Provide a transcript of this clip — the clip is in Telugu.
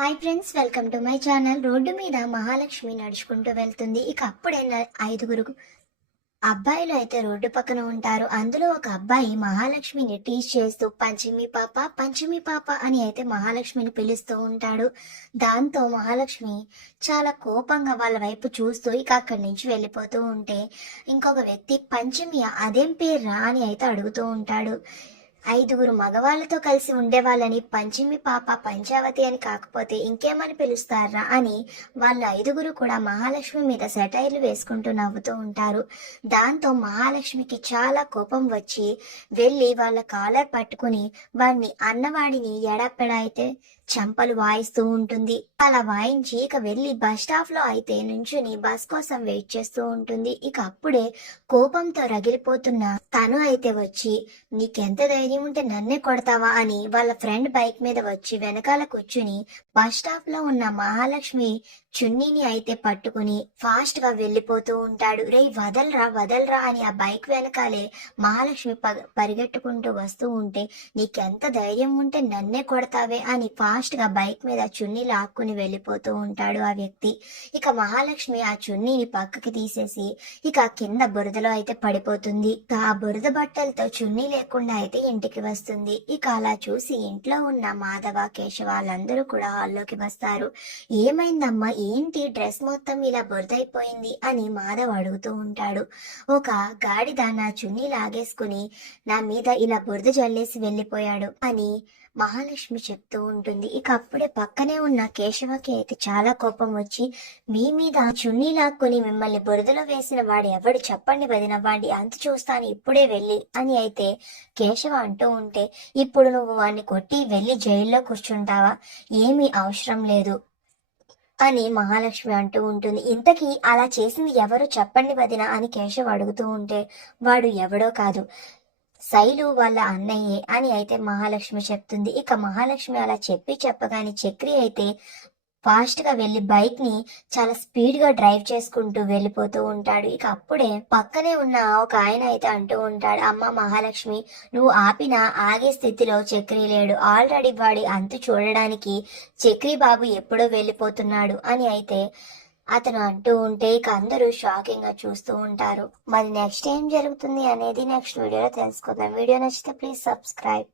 Hi friends, welcome to my channel. Road మీద మహాలక్ష్మి నడుచుకుంటూ వెళ్తుంది. ఇక అప్పుడే ఐదుగురు అబ్బాయిలు అయితే రోడ్డు పక్కన ఉంటారు. అందులో ఒక అబ్బాయి మహాలక్ష్మిని టీచ్ చేస్తూ పంచమి పాప అని అయితే మహాలక్ష్మిని పిలుస్తూ ఉంటాడు. దాంతో మహాలక్ష్మి చాలా కోపంగా వాళ్ళ వైపు చూస్తూ ఇక అక్కడి నుంచి వెళ్ళిపోతూ ఉంటే ఇంకొక వ్యక్తి పంచమి అదేం పేర్రా అని అయితే అడుగుతూ ఉంటాడు. ఐదుగురు మగవాళ్ళతో కలిసి ఉండేవాళ్ళని పంచమి పాప పంచావతి అని కాకపోతే ఇంకేమని పిలుస్తారా అని వాళ్ళ ఐదుగురు కూడా మహాలక్ష్మి మీద సెటైర్లు వేసుకుంటూ నవ్వుతూ ఉంటారు. దాంతో మహాలక్ష్మికి చాలా కోపం వచ్చి వెళ్ళి వాళ్ళ కాలర్ పట్టుకుని వాడిని అన్నవాడిని ఎడపెడ అయితే చంపలు వాయిస్తూ ఉంటుంది. అలా వాయించి ఇక వెళ్ళి బస్ స్టాప్ లో అయితే నుంచుని బస్ కోసం వెయిట్ చేస్తూ ఉంటుంది. ఇక అప్పుడే కోపంతో రగిలిపోతున్న తను అయితే వచ్చి నీకెంత ధైర్యం ఉంటే నన్నే కొడతావా అని వాళ్ళ ఫ్రెండ్ బైక్ మీద వచ్చి వెనకాల కూర్చుని బస్ స్టాప్ లో ఉన్న మహాలక్ష్మి చున్నీని అయితే పట్టుకుని ఫాస్ట్ గా వెళ్ళిపోతూ ఉంటాడు. రే వదలరా అని ఆ బైక్ వెనకాలే మహాలక్ష్మి పరిగెట్టుకుంటూ వస్తూ ఉంటే నీకెంత ధైర్యం ఉంటే నన్నే కొడతావే అని ఫాస్ట్ గా బైక్ మీద చున్నీ లాక్కుని వెళ్ళిపోతూ ఉంటాడు ఆ వ్యక్తి. ఇక మహాలక్ష్మి ఆ చున్నీని పక్కకి తీసేసి ఇక కింద బురదలో అయితే పడిపోతుంది. ఆ బురద బట్టలతో చున్నీ లేకుండా అయితే ఇంటికి వస్తుంది. ఇక అలా చూసి ఇంట్లో ఉన్న మాధవ కేశవ వాళ్ళందరూ కూడా హాల్లోకి వస్తారు. ఏమైందమ్మా, ఏంటి డ్రెస్ మొత్తం ఇలా బురదైపోయింది అని మాధవ్ అడుగుతూ ఉంటాడు. ఒక గాడిద నా చున్నీ లాగేసుకుని నా మీద ఇలా బురద జల్లేసి వెళ్ళిపోయాడు అని మహాలక్ష్మి చెప్తూ ఉంటుంది. ఇక అప్పుడే పక్కనే ఉన్న కేశవకి అయితే చాలా కోపం వచ్చి మీ మీద చున్నీ లాక్కుని మిమ్మల్ని బురదలో వేసిన వాడు ఎవడు చెప్పండి వదిన, వాడి అంత చూస్తాను ఇప్పుడే వెళ్ళి అని అయితే కేశవ అంటూ ఉంటే ఇప్పుడు నువ్వు వాడిని కొట్టి వెళ్ళి జైల్లో కూర్చుంటావా, ఏమీ అవసరం లేదు అని మహాలక్ష్మి అంటూ ఉంటుంది. ఇంతకీ అలా చేసింది ఎవరు చెప్పండి వదిన అని కేశవ్ అడుగుతూ ఉంటే వాడు ఎవడో కాదు, శైలు వాళ్ళ అన్నయ్యే అని అయితే మహాలక్ష్మి చెప్తుంది. ఇక మహాలక్ష్మి అలా చెప్పగానే చక్రి అయితే ఫాస్ట్ గా వెళ్లి బైక్ ని చాలా స్పీడ్ గా డ్రైవ్ చేసుకుంటూ వెళ్ళిపోతూ ఉంటాడు. ఇక అప్పుడే పక్కనే ఉన్న ఒక ఆయన అయితే అంటూ ఉంటాడు, అమ్మ మహాలక్ష్మి, నువ్వు ఆపినా ఆగే స్థితిలో చక్రి లేడు, ఆల్రెడీ వాడి అంతు చూడడానికి చక్రి బాబు ఎప్పుడో వెళ్ళిపోతున్నాడు అని అయితే అతను అంటూ ఉంటే ఇక అందరూ షాకింగ్ గా చూస్తూ ఉంటారు. మరి నెక్స్ట్ ఏం జరుగుతుంది అనేది నెక్స్ట్ వీడియోలో తెలుసుకుందాం. వీడియో నచ్చితే ప్లీజ్ సబ్స్క్రైబ్.